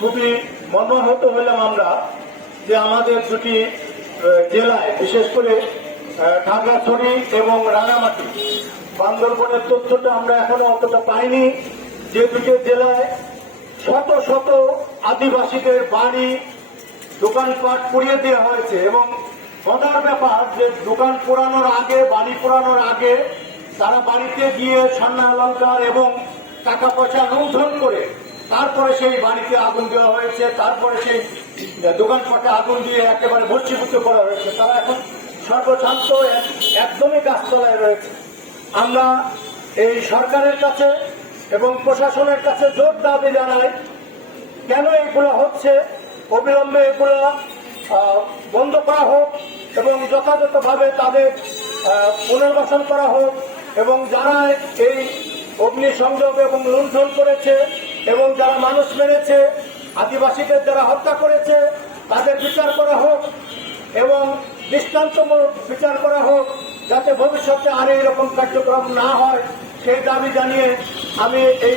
খুবই মর্মাহত হলাম আমরা যে আমাদের দুটি জেলায়, বিশেষ করে খাগড়াছড়ি এবং রাঙামাটি, বান্দরবনের তথ্যটা আমরা এখনও অতটা পাইনি। যে দুটি জেলায় শত শত আদিবাসীদের বাড়ি, দোকানপাট পুড়িয়ে দেওয়া হয়েছে এবং মজার ব্যাপার যে দোকান পোড়ানোর আগে, বাড়ি পোড়ানোর আগে তারা বাড়িতে গিয়ে স্বর্ণা অলঙ্কার এবং টাকা পয়সা লুণ্ঠন করে তারপরে সেই বাড়িতে আগুন দেওয়া হয়েছে, তারপরে সেই দোকানপাটে আগুন দিয়ে একেবারে ভর্ষীভূত করা হয়েছে। তারা এখন সর্বশান্ত, এক- একদমই গাছতলায় রয়েছে। আমরা এই সরকারের কাছে এবং প্রশাসনের কাছে জোর দাবি জানাই, কেন এগুলো হচ্ছে? অবিলম্বে এগুলো বন্ধ করা হোক এবং যথাযথভাবে তাদের পুনর্বাসন করা হোক এবং যারা এই অগ্নি সংযোগ এবং লুণ্ঠন করেছে এবং যারা মানুষ মেরেছে, আদিবাসীদের যারা হত্যা করেছে, তাদের বিচার করা হোক এবং দৃষ্টান্তমূলক বিচার করা হোক, যাতে ভবিষ্যতে আর এইরকম কার্যক্রম না হয়, সেই দাবি জানিয়ে আমি এই